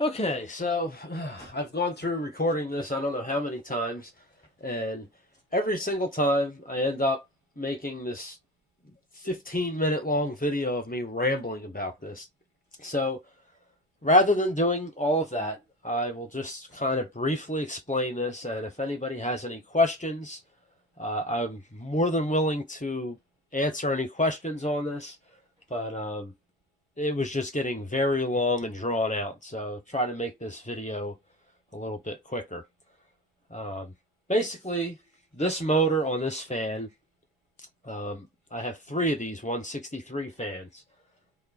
Okay, so I've gone through recording this I don't know how many times, and every single time I end up making this 15-minute long video of me rambling about this. So rather than doing all of that, I will just kind of briefly explain this, and if anybody has any questions, I'm more than willing to answer any questions on this, but it was just getting very long and drawn out. So try to make this video a little bit quicker. Um, Basically, this motor on this fan, I have three of these 163 fans,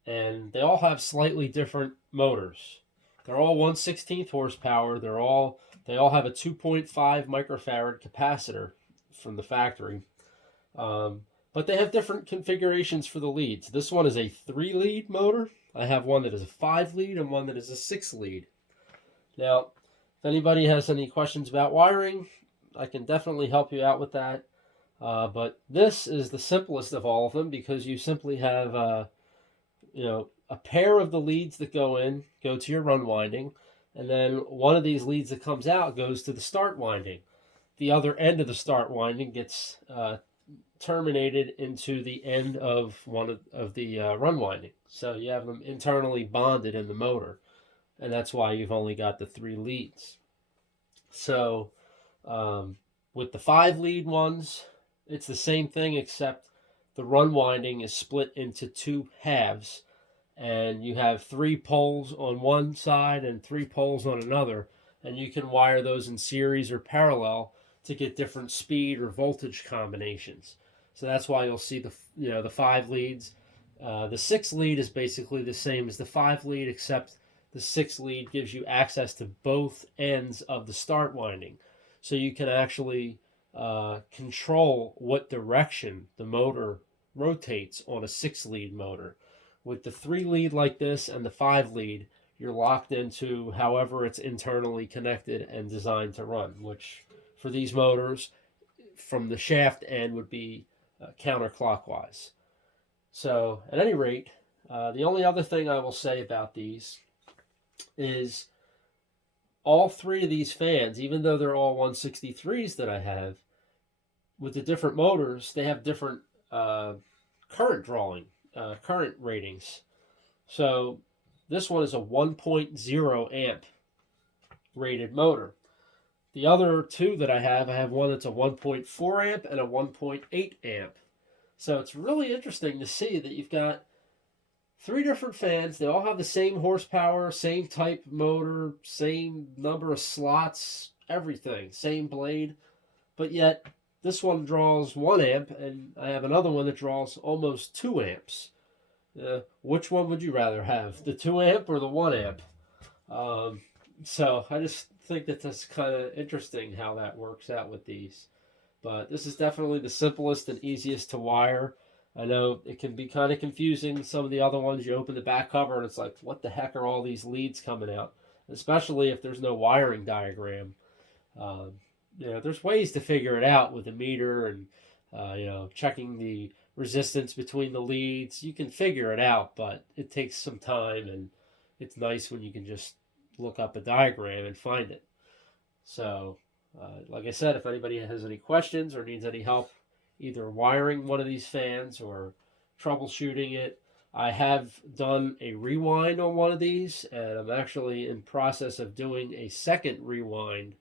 and they all have slightly different motors. They're all 1/16 horsepower. They all have a 2.5 microfarad capacitor from the factory. Um, but they have different configurations for the leads. This one is a 3-lead motor. I have one that is a 5-lead and one that is a 6-lead. Now, if anybody has any questions about wiring, I can definitely help you out with that. But this is the simplest of all of them because you simply have, a pair of the leads that go to your run winding, and then one of these leads that comes out goes to the start winding. The other end of the start winding gets terminated into the end of one of the run winding. So you have them internally bonded in the motor, and that's why you've only got the 3 leads. So with the 5-lead ones, it's the same thing except the run winding is split into 2 halves, and you have 3 poles on one side and 3 poles on another, and you can wire those in series or parallel to get different speed or voltage combinations. So that's why you'll see the 5 leads. The 6 lead is basically the same as the 5 lead, except the 6 lead gives you access to both ends of the start winding, so you can actually control what direction the motor rotates on a 6 lead motor. With the 3 lead like this and the 5 lead, you're locked into however it's internally connected and designed to run, which for these motors from the shaft end would be counterclockwise. So at any rate, the only other thing I will say about these is all 3 of these fans, even though they're all 163s that I have, with the different motors, they have different current ratings. So this one is a 1.0 amp rated motor. The other 2 that I have one that's a 1.4 amp and a 1.8 amp. So it's really interesting to see that you've got 3 different fans. They all have the same horsepower, same type motor, same number of slots, everything, same blade. But yet this one draws 1 amp, and I have another one that draws almost 2 amps. Which one would you rather have, the 2 amp or the 1 amp? So I just think that that's kind of interesting how that works out with these. But this is definitely the simplest and easiest to wire. I know it can be kind of confusing. Some of the other ones, you open the back cover and it's like, what the heck are all these leads coming out? Especially if there's no wiring diagram. There's ways to figure it out with a meter and, checking the resistance between the leads. You can figure it out, but it takes some time, and it's nice when you can just look up a diagram and find it. So, like I said, if anybody has any questions or needs any help either wiring one of these fans or troubleshooting it, I have done a rewind on one of these, and I'm actually in process of doing a second rewind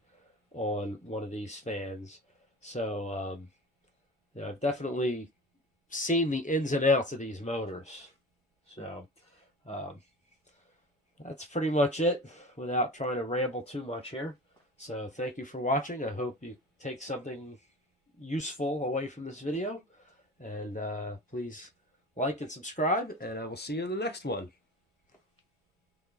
on one of these fans. So, I've definitely seen the ins and outs of these motors. So, um, that's pretty much it without trying to ramble too much here. So thank you for watching. I hope you take something useful away from this video. And please like and subscribe, and I will see you in the next one.